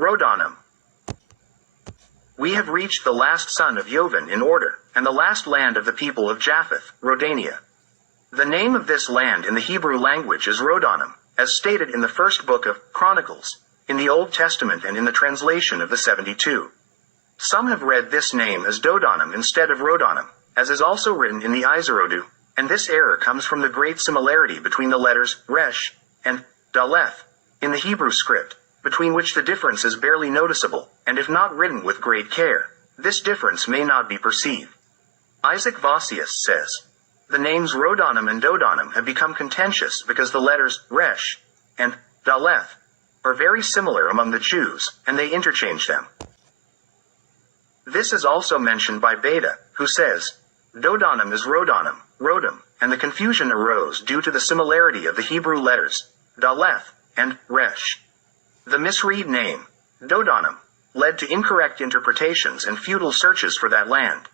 Rodanim. We have reached the last son of Jovan in order, and the last land of the people of Japheth, Rodania. The name of this land in the Hebrew language is Rodanim, as stated in the first book of Chronicles, in the Old Testament and in the translation of the 72. Some have read this name as Dodanim instead of Rodanim, as is also written in the Iserodu, and this error comes from the great similarity between the letters Resh and Daleth in the Hebrew script, between which the difference is barely noticeable, and if not written with great care, this difference may not be perceived. Isaac Vossius says, the names Rodanim and Dodanim have become contentious because the letters Resh and Daleth are very similar among the Jews, and they interchange them. This is also mentioned by Beda, who says, Dodanim is Rodanim, Rodim, and the confusion arose due to the similarity of the Hebrew letters, Daleth, and Resh. The misread name, Dodanim, led to incorrect interpretations and futile searches for that land.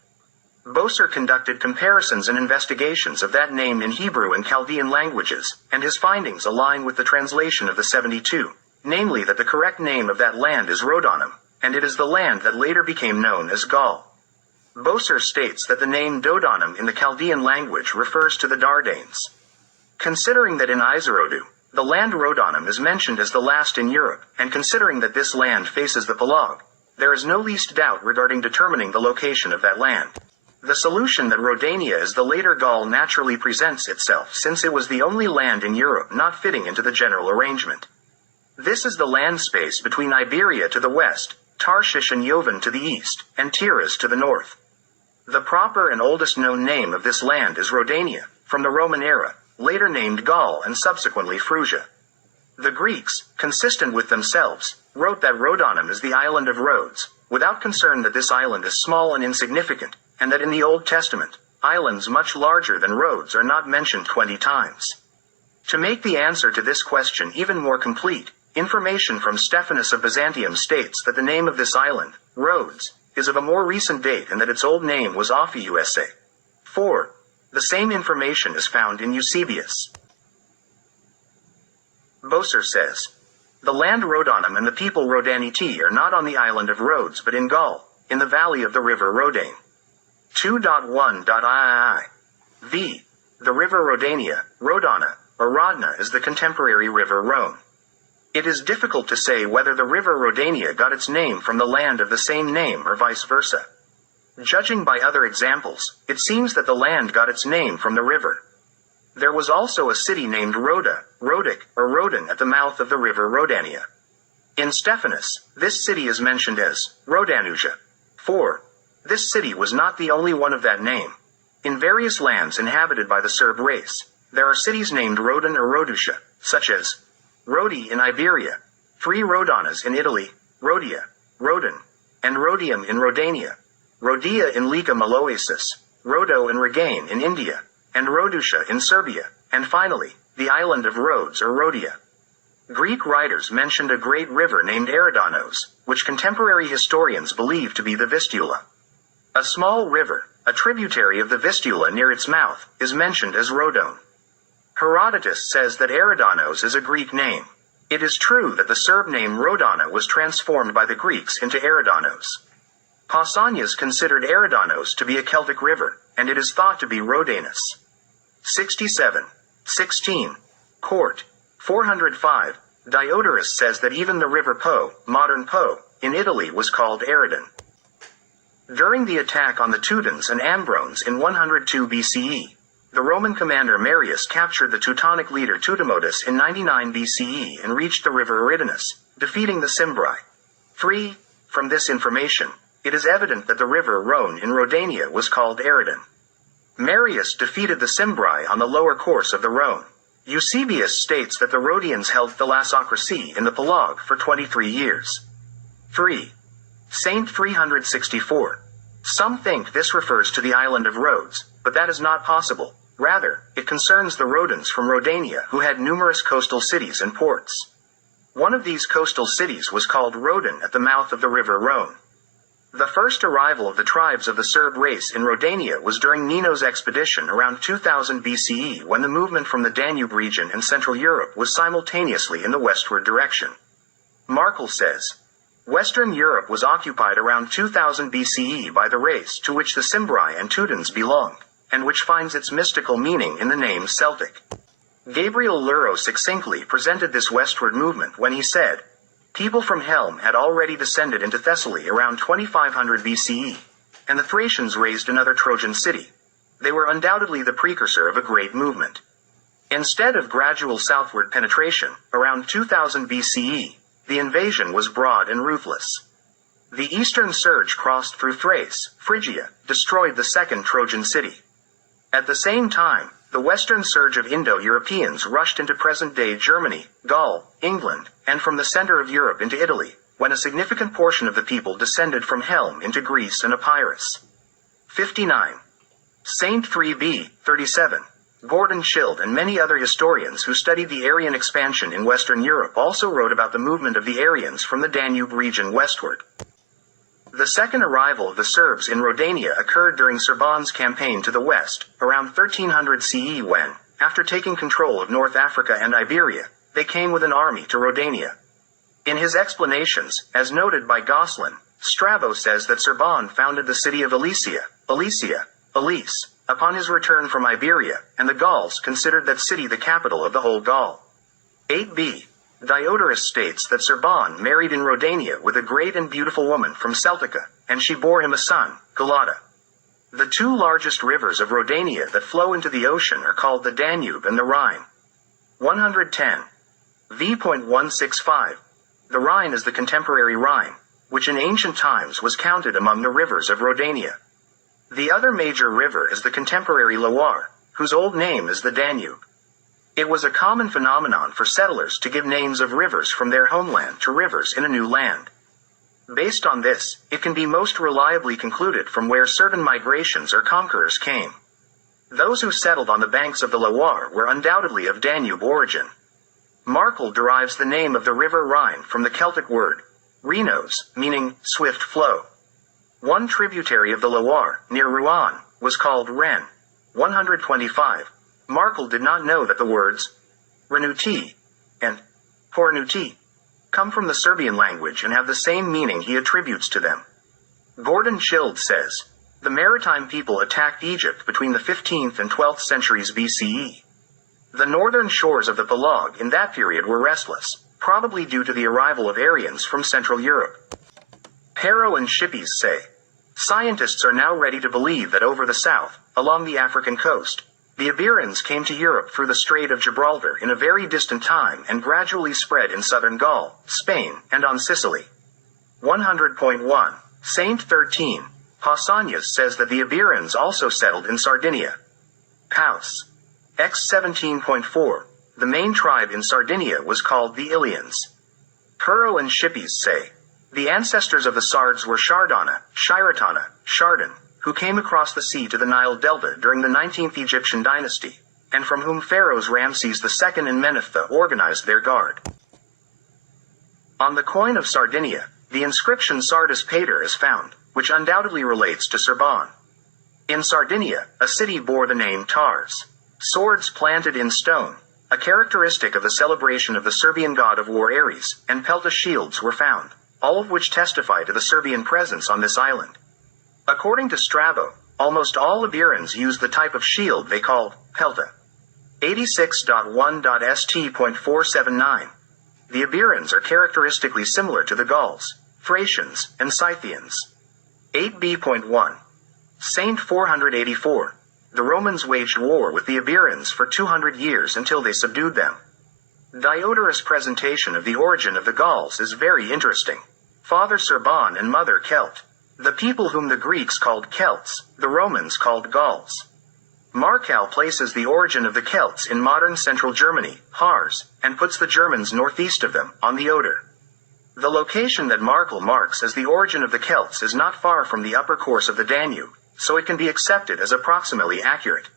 Boser conducted comparisons and investigations of that name in Hebrew and Chaldean languages, and his findings align with the translation of the 72, namely that the correct name of that land is Rodanim, and it is the land that later became known as Gaul. Boser states that the name Dodanim in the Chaldean language refers to the Dardanes. Considering that in Iserodu, the land Rodanim is mentioned as the last in Europe, and considering that this land faces the Pelag, there is no least doubt regarding determining the location of that land. The solution that Rodania is the later Gaul naturally presents itself since it was the only land in Europe not fitting into the general arrangement. This is the land space between Iberia to the west, Tarshish and Jovan to the east, and Tiras to the north. The proper and oldest known name of this land is Rodania, from the Roman era, later named Gaul and subsequently Phrygia. The Greeks, consistent with themselves, wrote that Rodanim is the island of Rhodes, without concern that this island is small and insignificant, and that in the Old Testament, islands much larger than Rhodes are not mentioned 20 times. To make the answer to this question even more complete, information from Stephanus of Byzantium states that the name of this island, Rhodes, is of a more recent date and that its old name was Ophiusa. 4. The same information is found in Eusebius. Boser says, the land Rodanim and the people Rodaniti are not on the island of Rhodes but in Gaul, in the valley of the river Rodane. 2.1.ii. V. The river Rodania, Rodana, or Rodna is the contemporary river Rhone. It is difficult to say whether the river Rodania got its name from the land of the same name or vice versa. Judging by other examples, it seems that the land got its name from the river. There was also a city named Rhoda, Rodic, or Rodan at the mouth of the river Rodania. In Stephanus, this city is mentioned as Rodanuja. 4. This city was not the only one of that name. In various lands inhabited by the Serb race, there are cities named Rodan or Rodusha, such as Rodi in Iberia, 3 Rodanas in Italy, Rodia, Rodan, and Rhodium in Rodania, Rodia in Lika Maloesis, Rodo and Regain in India, and Rodusha in Serbia, and finally, the island of Rhodes or Rhodia. Greek writers mentioned a great river named Eridanos, which contemporary historians believe to be the Vistula. A small river, a tributary of the Vistula near its mouth, is mentioned as Rodon. Herodotus says that Eridanos is a Greek name. It is true that the Serb name Rodana was transformed by the Greeks into Eridanos. Pausanias considered Eridanos to be a Celtic river, and it is thought to be Rhodanus. 67. 16. Court. 405. Diodorus says that even the river Po, modern Po, in Italy was called Eridan. During the attack on the Teutons and Ambrones in 102 BCE, the Roman commander Marius captured the Teutonic leader Teutomotus in 99 BCE and reached the river Eridanus, defeating the Cimbri. 3. From this information, it is evident that the river Rhone in Rodania was called Eridan. Marius defeated the Cimbri on the lower course of the Rhone. Eusebius states that the Rhodians held thalassocracy in the Pelag for 23 years. 3. Saint 364. Some think this refers to the island of Rhodes, but that is not possible. Rather, it concerns the Rhodans from Rodania who had numerous coastal cities and ports. One of these coastal cities was called Rodan at the mouth of the river Rhone. The first arrival of the tribes of the Serb race in Rodania was during Nino's expedition around 2000 BCE when the movement from the Danube region and Central Europe was simultaneously in the westward direction. Markel says, Western Europe was occupied around 2000 BCE by the race to which the Cimbri and Teutons belonged, and which finds its mystical meaning in the name Celtic. Gabriel Luro succinctly presented this westward movement when he said, people from Helm had already descended into Thessaly around 2500 BCE, and the Thracians raised another Trojan city. They were undoubtedly the precursor of a great movement. Instead of gradual southward penetration, around 2000 BCE, the invasion was broad and ruthless. The eastern surge crossed through Thrace, Phrygia, destroyed the second Trojan city. At the same time, the western surge of Indo-Europeans rushed into present-day Germany, Gaul, England, and from the center of Europe into Italy, when a significant portion of the people descended from Helm into Greece and Epirus. 59. Saint 3b, 37. Gordon Schild and many other historians who studied the Aryan expansion in Western Europe also wrote about the movement of the Aryans from the Danube region westward. The second arrival of the Serbs in Rodania occurred during Serban's campaign to the west, around 1300 CE when, after taking control of North Africa and Iberia, they came with an army to Rodania. In his explanations, as noted by Gosselin, Strabo says that Serban founded the city of Alesia, Elise, upon his return from Iberia, and the Gauls considered that city the capital of the whole Gaul. 8b. Diodorus states that Serban married in Rodania with a great and beautiful woman from Celtica, and she bore him a son, Galata. The two largest rivers of Rodania that flow into the ocean are called the Danube and the Rhine. 110. v.165. The Rhine is the contemporary Rhine, which in ancient times was counted among the rivers of Rodania. The other major river is the contemporary Loire, whose old name is the Danube. It was a common phenomenon for settlers to give names of rivers from their homeland to rivers in a new land. Based on this, it can be most reliably concluded from where certain migrations or conquerors came. Those who settled on the banks of the Loire were undoubtedly of Danube origin. Markel derives the name of the river Rhine from the Celtic word, Rhinos, meaning swift flow. One tributary of the Loire, near Rouen, was called Ren. 125. Markel did not know that the words Renuti and Pornuti come from the Serbian language and have the same meaning he attributes to them. Gordon Schild says, the maritime people attacked Egypt between the 15th and 12th centuries BCE. The northern shores of the Pelogue in that period were restless, probably due to the arrival of Aryans from Central Europe. Pero and Shippes say, scientists are now ready to believe that over the south, along the African coast, the Iberians came to Europe through the Strait of Gibraltar in a very distant time and gradually spread in southern Gaul, Spain, and on Sicily. 100.1. Saint 13. Pausanias says that the Iberians also settled in Sardinia. Paus. X 17.4. The main tribe in Sardinia was called the Ilians. Pero and Shippes say, the ancestors of the Sards were Shardana, Shiratana, Shardan, who came across the sea to the Nile Delta during the 19th Egyptian dynasty, and from whom pharaohs Ramses II and Meneptah organized their guard. On the coin of Sardinia, the inscription Sardis Pater is found, which undoubtedly relates to Serban. In Sardinia, a city bore the name Tars. Swords planted in stone, a characteristic of the celebration of the Serbian god of war Ares, and pelta shields were found, all of which testify to the Serbian presence on this island. According to Strabo, almost all Iberians used the type of shield they called pelta. 86.1.st.479. The Iberians are characteristically similar to the Gauls, Thracians, and Scythians. 8b.1. Saint 484. The Romans waged war with the Iberians for 200 years until they subdued them. Diodorus' presentation of the origin of the Gauls is very interesting. Father Serban and mother Celt. The people whom the Greeks called Celts, the Romans called Gauls. Markel places the origin of the Celts in modern central Germany, Harz, and puts the Germans northeast of them, on the Oder. The location that Markel marks as the origin of the Celts is not far from the upper course of the Danube, so it can be accepted as approximately accurate.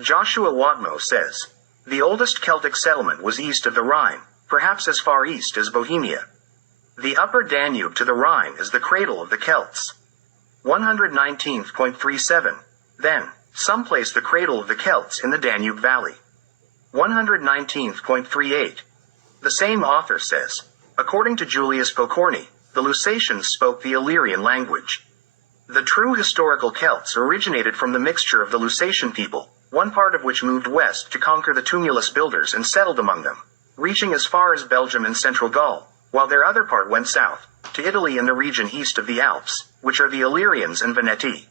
Joshua Watmo says, the oldest Celtic settlement was east of the Rhine, perhaps as far east as Bohemia. The upper Danube to the Rhine is the cradle of the Celts. 119.37. Then, some place the cradle of the Celts in the Danube Valley. 119.38. The same author says, According to Julius Pokorny, the Lusatians spoke the Illyrian language. The true historical Celts originated from the mixture of the Lusatian people, one part of which moved west to conquer the tumulus builders and settled among them, reaching as far as Belgium and central Gaul, while their other part went south, to Italy and the region east of the Alps, which are the Illyrians and Veneti.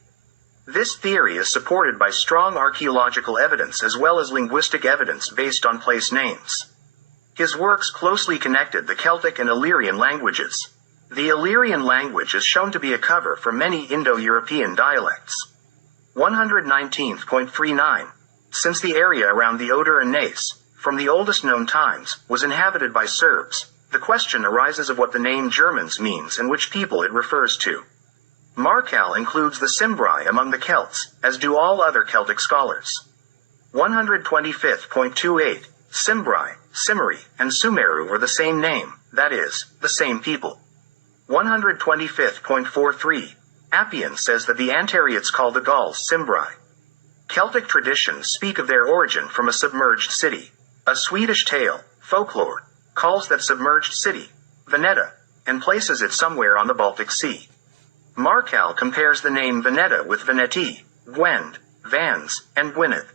This theory is supported by strong archaeological evidence as well as linguistic evidence based on place names. His works closely connected the Celtic and Illyrian languages. The Illyrian language is shown to be a cover for many Indo-European dialects. 119.39. Since the area around the Oder and Nace, from the oldest known times, was inhabited by Serbs, the question arises of what the name Germans means and which people it refers to. Markal includes the Cimbri among the Celts, as do all other Celtic scholars. 125.28. Cimbri, Cimmery, and Sumeru are the same name, that is, the same people. 125.43. Appian says that the Antariots call the Gauls Cimbri. Celtic traditions speak of their origin from a submerged city. A Swedish tale, folklore, calls that submerged city, Veneta, and places it somewhere on the Baltic Sea. Markal compares the name Veneta with Veneti, Gwend, Vans, and Gwynedd.